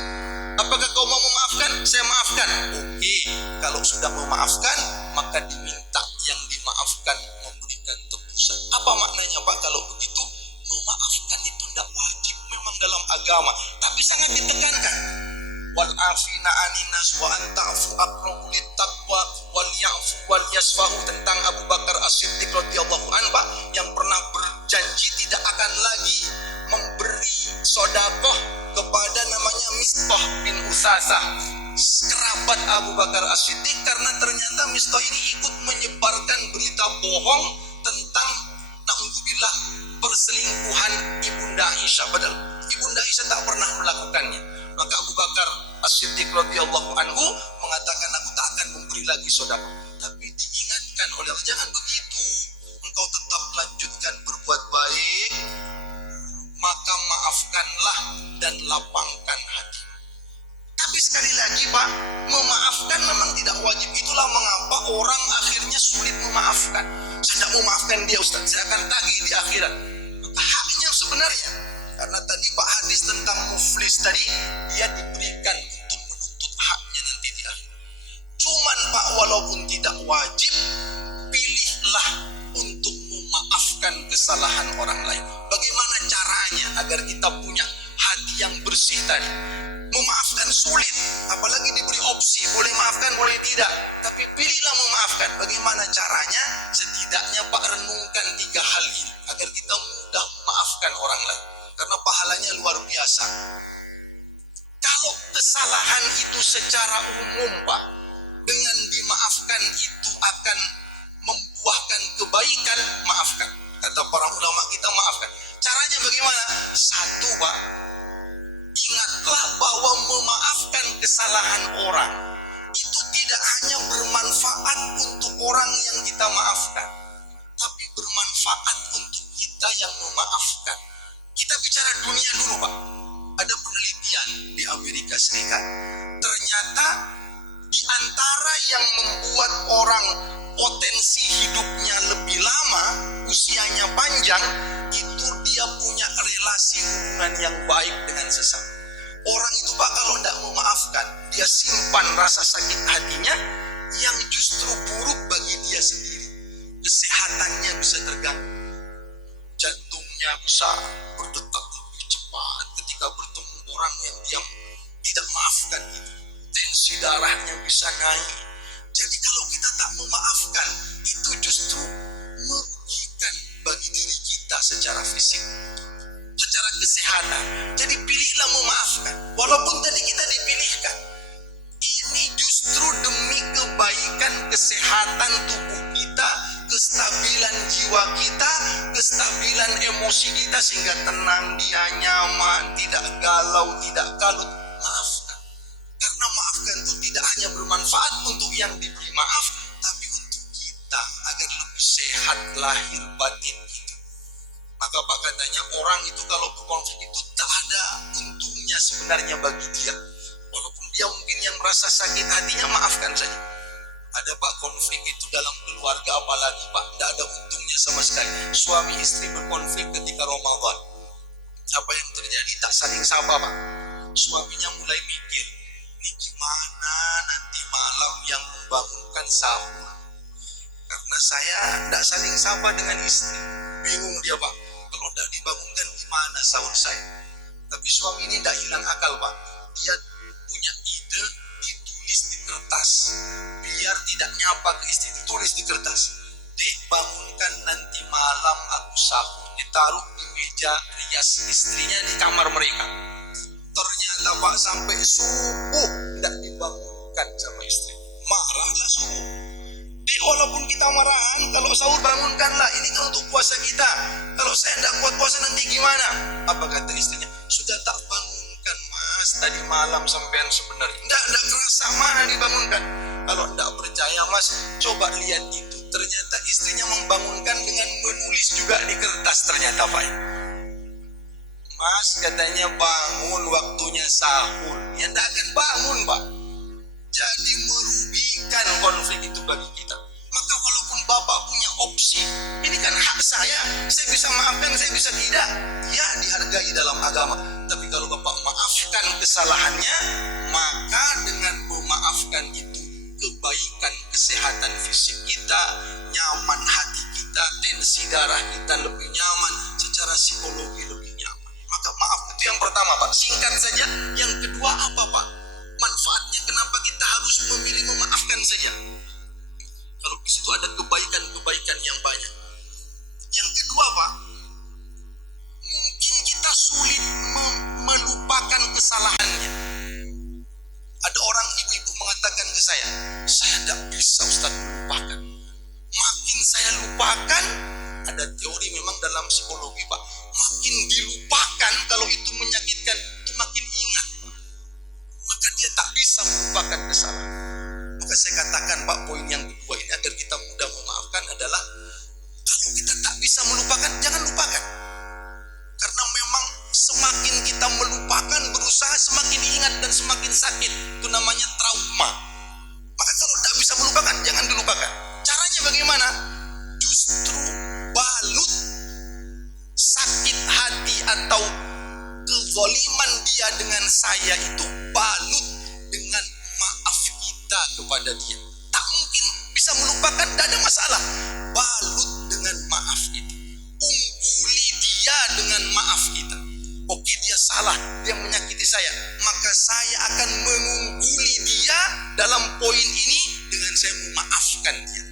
saya maafkan. Oke, kalau sudah memaafkan, maka diminta yang dimaafkan memberikan tebusan. Apa maknanya Pak kalau begitu? Memaafkan itu tidak wajib memang dalam agama, tapi sangat ditekankan. Wal afina aninas wa anta'fu aqrabu littaqwa wal ya'fu wal yasfahu, tentang Abu Bakar As-Siddiq radhiyallahu anhu Pak, yang pernah berjanji tidak akan lagi memberi sedekah kepada namanya Mistah bin Utsasah, kerabat Abu Bakar As-Siddiq, karena ternyata Mistah ini ikut menyebarkan berita bohong tentang naudzubillah perselingkuhan Ibunda Aisyah, padahal Ibunda Aisyah tak pernah melakukannya. Maka Abu Bakar As-Siddiq radhiyallahu anhu mengatakan, aku tak akan memberi lagi sedekah. Tapi diingatkan oleh Allah, jangan begitu, engkau tetap lanjutkan berbuat baik, maka maafkanlah dan lapangkan hati. Tapi sekali lagi Pak, memaafkan memang tidak wajib. Itulah mengapa orang akhirnya sulit memaafkan. Saya tidak memaafkan dia Ustaz, saya akan tagih di akhirat. Maka haknya sebenarnya, karena tadi Pak hadis tentang muflis tadi, dia diberikan untuk menuntut haknya nanti di akhirat. Cuman Pak, walaupun tidak wajib, pilihlah untuk memaafkan kesalahan orang lain. Bagaimana caranya agar kita punya hati yang bersih tadi? Memaafkan sulit, apalagi diberi opsi, boleh maafkan, boleh tidak. Tapi pilihlah memaafkan. Bagaimana caranya? Setidaknya Pak, renungkan 3 hal ini agar kita mudah memaafkan orang lain, karena pahalanya luar biasa. Kalau kesalahan itu secara umum Pak, dengan dimaafkan itu akan membuahkan kebaikan, maafkan. Kata para ulama kita, maafkan. Caranya bagaimana? 1 Pak, ingatlah bahwa memaafkan kesalahan orang itu tidak hanya bermanfaat untuk orang yang kita maafkan, tapi bermanfaat untuk kita yang memaafkan. Kita bicara dunia dulu Pak. Ada penelitian di Amerika Serikat, ternyata di antara yang membuat orang potensi hidupnya lebih lama, usianya panjang, itu dia punya relasi hubungan yang baik dengan sesama. Orang itu Pak, kalau tidak memaafkan, dia simpan rasa sakit hatinya yang justru buruk bagi dia sendiri. Kesehatannya bisa terganggu, jantungnya bisa berdetak lebih cepat ketika bertemu orang yang dia tidak maafkan itu. Tensi darahnya bisa naik. Jadi kalau kita tak memaafkan, itu justru merugikan bagi diri kita secara fisik, secara kesehatan. Jadi pilihlah memaafkan. Walaupun tadi kita dipilihkan, ini justru demi kebaikan kesehatan tubuh kita, kestabilan jiwa kita, kestabilan emosi kita, sehingga tenang, dia nyaman, tidak galau, tidak kalut. Maafkan. Karena maafkan itu tidak hanya bermanfaat untuk yang diberi maaf, tapi untuk kita agar lebih sehat lahir batin kita. Maka Pak, katanya orang itu kalau berkonflik itu tak ada untungnya sebenarnya bagi dia. Walaupun dia mungkin yang merasa sakit hatinya, maafkan saja. Ada Pak, konflik itu dalam keluarga apalagi Pak, tidak ada untungnya sama sekali. Suami istri berkonflik ketika Ramadan, apa yang terjadi? Tak saling sapa Pak. Suaminya mulai mikir, ini gimana nanti malam yang membangunkan sahur, karena saya tidak saling sapa dengan istri. Bingung dia Pak, kalau tidak dibangunkan gimana sahur saya? Tapi suami ini tidak hilang akal Pak. Dia punya ide, ditulis di kertas, biar tidak nyapa ke istri, ditulis di kertas. Dek, bangunkan nanti malam aku sahur. Ditaruh di meja rias istrinya di kamar mereka. Ternyata Pak, sampai subuh tidak dibangunkan sama istri. Marahlah subuh. Dek, walaupun kita marahan, kalau sahur bangunkanlah. Ini kan untuk puasa kita. Kalau saya tidak kuat puasa nanti gimana? Apa kata istrinya? Sudah tak bangunkan Mas, tadi malam sampean sebenarnya. Tidak kerasa mana dibangunkan. Kalau tidak percaya Mas, coba lihat itu. Ternyata istrinya membangunkan dengan menulis juga di kertas ternyata Pak. Mas, katanya bangun waktunya sahur. Ya tidak akan bangun Pak. Jadi merugikan konflik itu bagi kita. Maka walaupun Bapak punya opsi, ini kan hak saya bisa maafkan, saya bisa tidak, ya dihargai dalam agama. Tapi kalau Bapak maafkan kesalahannya, maka dengan memaafkan itu kebaikan kesehatan fisik kita, nyaman hati kita, tensi darah kita lebih nyaman, secara psikologi lebih nyaman. Maka maaf itu yang pertama Pak, singkat saja. Yang kedua apa Pak? Manfaatnya kenapa kita harus memilih memaafkan saja? Kalau di situ ada kebaikan-kebaikan yang banyak. Yang kedua Pak, mungkin kita sulit melupakan kesalahannya. Ada orang ibu-ibu mengatakan ke saya tidak bisa Ustaz melupakan. Makin saya lupakan, ada teori memang dalam psikologi Pak, makin dilupakan kalau itu menyakitkan, itu makin ingat Pak. Maka dia tak bisa melupakan kesalahan. Maka saya katakan Pak, poin yang kedua ini agar kita mudah memaafkan adalah, kalau kita tak bisa melupakan, jangan lupakan. Karena memang semakin kita melupakan, berusaha semakin ingat dan semakin sakit. Itu namanya trauma. Maka kalau tak bisa melupakan, jangan dilupakan. Caranya bagaimana? Justru balut sakit hati atau kezaliman dia dengan saya itu, balut dengan maaf kita kepada dia. Tak mungkin bisa melupakan, tidak ada masalah. Balut dengan maaf itu. Ungguli dia dengan maaf kita. Oke, dia salah, dia menyakiti saya, maka saya akan mengungguli dia dalam poin ini dengan saya memaafkan dia.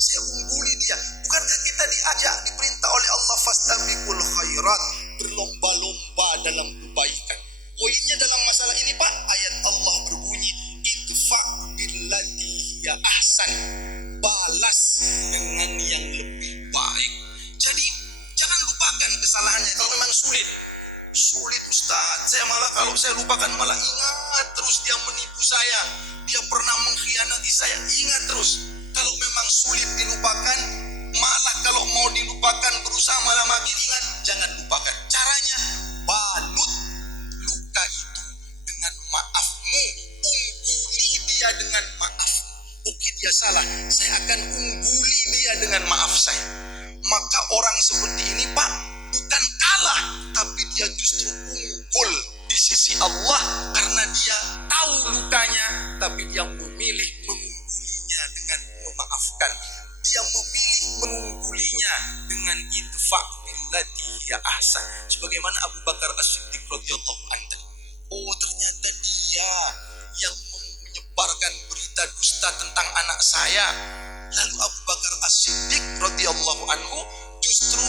Saya ungguli dia. Bukankah kita diajak, diperintah oleh Allah fastabiqul khairat, berlomba-lomba dalam kebaikan. Poinnya dalam masalah ini Pak, ayat Allah berbunyi idfa billati hiya ahsan, balas dengan yang lebih baik. Jadi jangan lupakan kesalahannya. Kalau memang sulit Ustaz, saya malah kalau saya lupakan malah ingat terus dia menipu saya, dia pernah mengkhianati saya, ingat terus. Kalau memang sulit dilupakan, malah kalau mau dilupakan berusaha malah makin ingat, jangan lupakan. Caranya balut luka itu dengan maafmu, ungguli dia dengan maaf. Oke, dia salah, saya akan ungguli dia dengan maaf saya. Maka orang seperti ini Pak, bukan kalah, tapi dia justru unggul di sisi Allah karena dia tahu lukanya, tapi dia memilih mengunggulinya dengan memaafkan. Dia memilih mengunggulinya dengan idfa billati hiya ahsan. Sebagaimana Abu Bakar As-Siddiq radhiyallahu anhu. Oh, ternyata dia yang menyebarkan berita dusta tentang anak saya. Lalu Abu Bakar As-Siddiq radhiyallahu anhu justru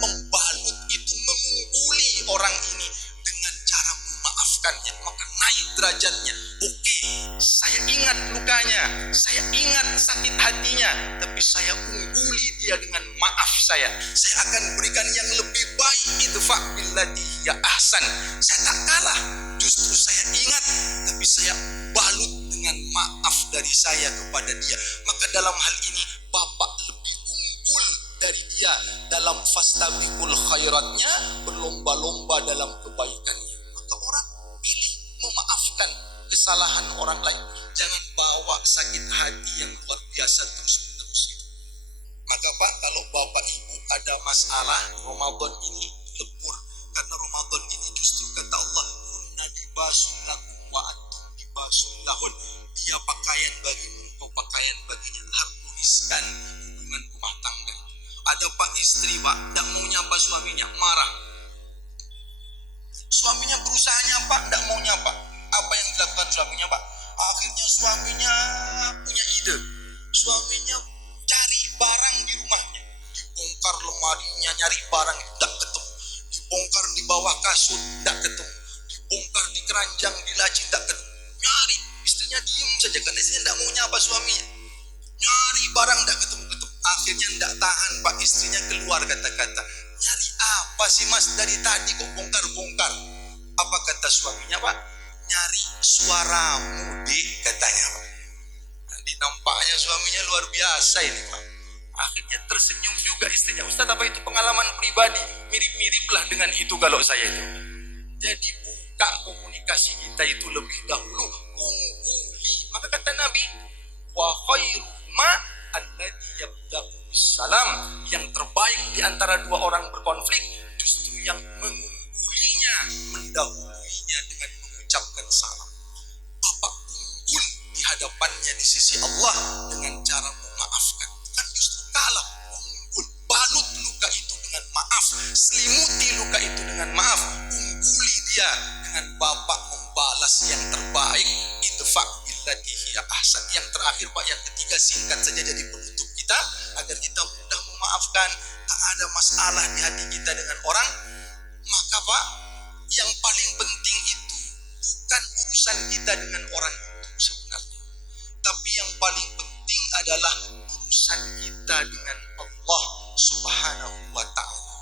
membalut itu, mengungguli orang ini dengan cara memaafkannya, maka naik derajatnya. Oke, saya ingat lukanya, saya ingat sakit hatinya, tapi saya ungguli dia dengan maaf saya. Saya akan berikan yang lebih baik, idfa billati hiya ahsan. Saya tak kalah, justru saya ingat, tapi saya balut dengan maaf dari saya kepada dia. Maka dalam hal ini Bapak lebih unggul dari dia dalam fastabiqul khairatnya, berlomba-lomba dalam kebaikannya. Maka orang pilih memaafkan kesalahan orang lain. Jangan bawa sakit hati yang luar biasa terus-menerus itu. Maka Pak, kalau Bapak Ibu ada masalah, Ramadan ini lebur. Karena Ramadan ini justru kata Allah, kunna libasun lakum wa antum libasun lahun. Dia pakaian bagimu, kau pakaian baginya. Harmoniskan hubungan rumah tangga. Ada Pak istri Pak, tidak mau nyapa suaminya, marah. Suaminya berusaha nyapa, tidak mau nyapa. Apa yang dilakukan suaminya Pak? Akhirnya suaminya punya ide. Suaminya cari barang di rumahnya. Dibongkar lemarinya, nyari barang, tidak ketemu. Dibongkar di bawah kasur, tidak ketemu. Dibongkar di keranjang, di laci, tidak ketemu. Nyari, istrinya diem saja karena istrinya tidak mau nyapa suaminya. Nyari barang, tidak ketemu-ketemu. Akhirnya tidak tahan Pak, istrinya keluar kata-kata, nyari apa sih Mas dari tadi kok bongkar-bongkar? Apa kata suaminya Pak? Nyari suaramu dek, katanya Pak. Nah, nampaknya suaminya luar biasa ini Pak. Akhirnya tersenyum juga istrinya. Ustaz, apa itu pengalaman pribadi? Mirip-mirip lah dengan itu kalau saya itu. Jadi buka komunikasi kita itu lebih dahulu, ungguli. Maka kata Nabi, wa khairuhuma alladzi yabda'u bisalam, yang terbaik di antara dua orang berkonflik justru yang mengunggulinya, mendahuluinya dengan mengucapkan salam. Bapak unggul di hadapan di sisi Allah dengan cara memaafkan. Kan justru kalah, unggul. Balut luka itu dengan maaf, selimuti luka itu dengan maaf, ungguli dia dengan bapak membalas yang terbaik. Idfa' billati hiya ahsan. Yang terakhir Pak, yang ketiga, singkat saja jadi penutup kita agar kita mudah memaafkan. Tak ada masalah di hati kita dengan orang, maka Pak, yang paling penting itu bukan urusan kita dengan orang itu sebenarnya, tapi yang paling penting adalah urusan kita dengan Allah Subhanahu wa ta'ala.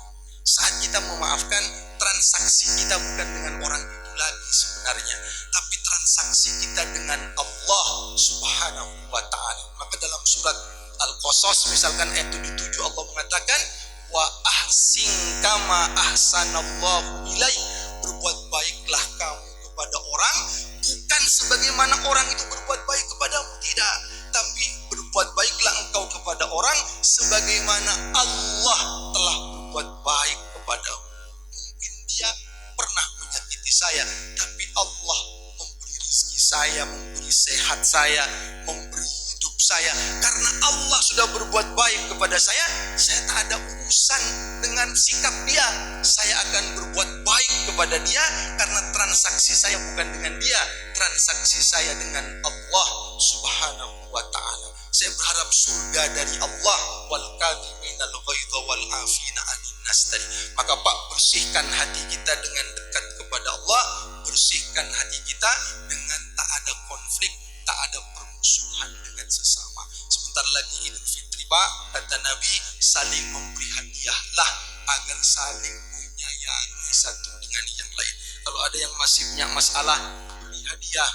Saat kita memaafkan, transaksi kita bukan dengan orang itu lagi sebenarnya, tapi transaksi kita dengan Allah Subhanahu wa ta'ala. Maka dalam surat Al-Qasas misalkan ayat 77 Allah mengatakan, wa ahsin kama ahsanallahu ilaik. Berbuat baiklah kamu kepada orang, bukan sebagaimana orang itu berbuat baik kepadamu, tidak, tapi berbuat baiklah engkau kepada orang sebagaimana Allah telah berbuat baik kepadamu. Mungkin dia pernah menyakiti saya, tapi Allah memberi rezeki saya, memberi sehat saya, memberi hidup saya. Karena Allah sudah berbuat baik kepada saya tak ada urusan dengan sikap dia. Saya akan berbuat baik kepada dia karena transaksi saya bukan dengan dia, transaksi saya dengan Allah Subhanahu wa ta'ala. Saya berharap surga dari Allah, wal kadhiminal ghaidha wal afina 'anil nas tadi. Maka Pak, bersihkan hati kita dengan dekat kepada Allah, bersihkan hati kita dengan tak ada konflik, tak ada permusuhan dengan sesama. Sebentar lagi Idul Fitri Pak, kata Nabi, saling memberi hadiahlah agar saling menyayangi satu dengan yang lain. Kalau ada yang masih punya masalah, beri hadiah,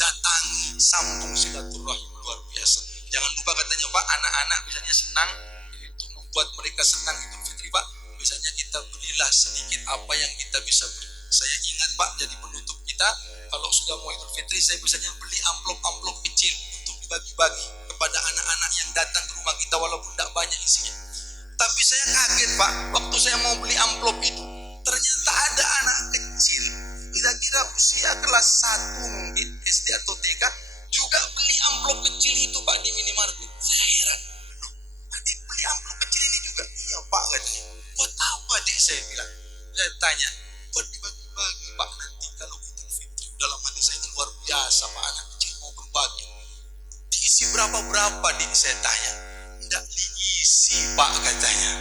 datangi, sambung silaturahim luar biasa. Jangan lupa katanya Pak, anak-anak misalnya senang, itu membuat mereka senang Idul Fitri Pak, biasanya kita berilah sedikit apa yang kita bisa beri. Saya ingat Pak, jadi penutup kita, kalau sudah mau Idul Fitri, saya biasanya beli amplop-amplop kecil untuk dibagi-bagi kepada anak-anak yang datang ke rumah kita walaupun tidak banyak isinya. Tapi saya kaget Pak, waktu saya mau beli amplop itu, ternyata ada anak kecil, kira-kira usia kelas 1 mungkin, SD atau TK, juga beli amplop kecil itu Pak di minimarket. Saya heran, loh, adik beli amplop kecil ini juga? Iya Pak, katanya. Buat apa adik? Saya bilang. Saya tanya, buat dibagi-bagi Pak, nanti kalau Idul Fitri. Dalam hati saya itu luar biasa Pak, anak kecil mau berbagi. Diisi berapa-berapa dik? Saya tanya. Tidak diisi Pak, katanya.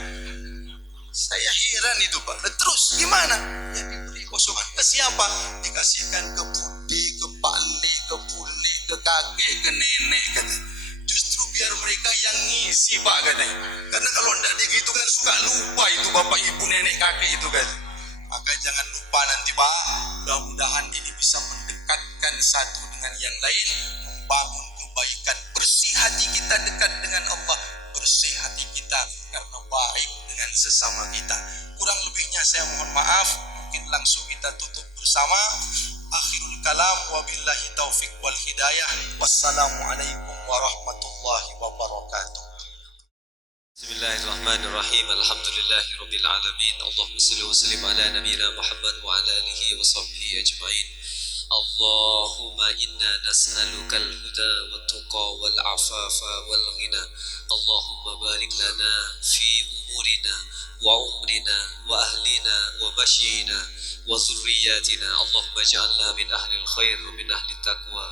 Saya heran itu Pak. Nah, terus gimana? Ya diberi kosongan ke siapa? Dikasihkan ke budi, ke pak le, ke bule, ke kakek, ke nenek, katanya. Justru biar mereka yang ngisi Pak, katanya. Karena kalau tidak begitu kan suka lupa itu bapak ibu nenek kakek itu, katanya. Maka jangan lupa nanti Pak, mudah-mudahan ini bisa mendekatkan satu dengan yang lain, membangun kebaikan. Bersih hati kita dekat dengan Allah, bersih hati kita karena baik dengan sesama kita. Kurang lebihnya saya mohon maaf, mungkin langsung kita tutup bersama. Akhirul kalam, wabillahi taufiq wal hidayah. Wassalamualaikum warahmatullahi wabarakatuh. Bismillahirrahmanirrahim. Alhamdulillahirabbil alamin. Allahumma shalli wa sallim ala nabiyyina Muhammad wa ala alihi wa sahbihi ajma'in. Allahumma inna nas'aluka al-huda wat-tuqa wal-afafa wal-ghina. Allahumma barik lana fi umurina wa umrina wa ahlina wa mashyina wa zurriyatina. Allahumma ij'alna min ahli al-khair wa min ahli at-taqwa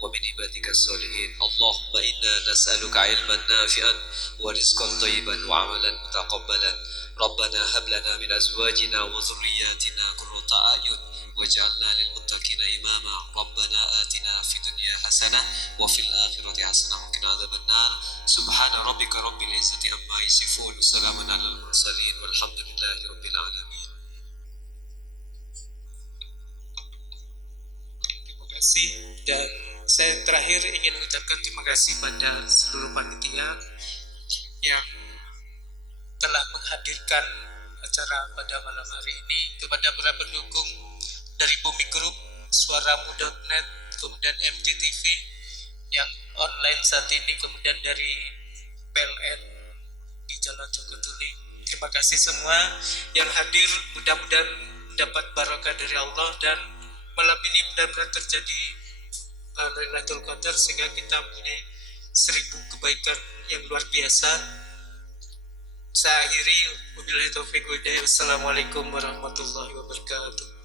wa min ibadika as-salihin. Allahumma inna nas'aluka ilman nafi'an wa rizqan thayyiban wa amalan mutaqabbalan. Rabbana hab lana min azwajina wa dhurriyyatina qurrata a'yun waj'alna lil muttaqina imama. Rabbana atina fid dunya hasanah wa fil akhirati hasanah wa qina adzabannar. Subhana rabbika rabbil izzati amma yasifun. Salamun alal mursalin walhamdulillahi rabbil alamin. Terima kasih, dan saya terakhir ingin mengucapkan terima kasih pada seluruh panitia yang telah menghadirkan acara pada malam hari ini, kepada para pendukung dari Bumi Group, Suaramu.net, kemudian MTTV yang online saat ini, kemudian dari PLN di Jalan Jogotuli. Terima kasih semua yang hadir, mudah-mudahan dapat barokah dari Allah, dan malam ini benar-benar terjadi Lailatul Qadar sehingga kita punya 1000 kebaikan yang luar biasa. Saya akhiri, wabillahi taufiq wal hidayah. Assalamualaikum warahmatullahi wabarakatuh.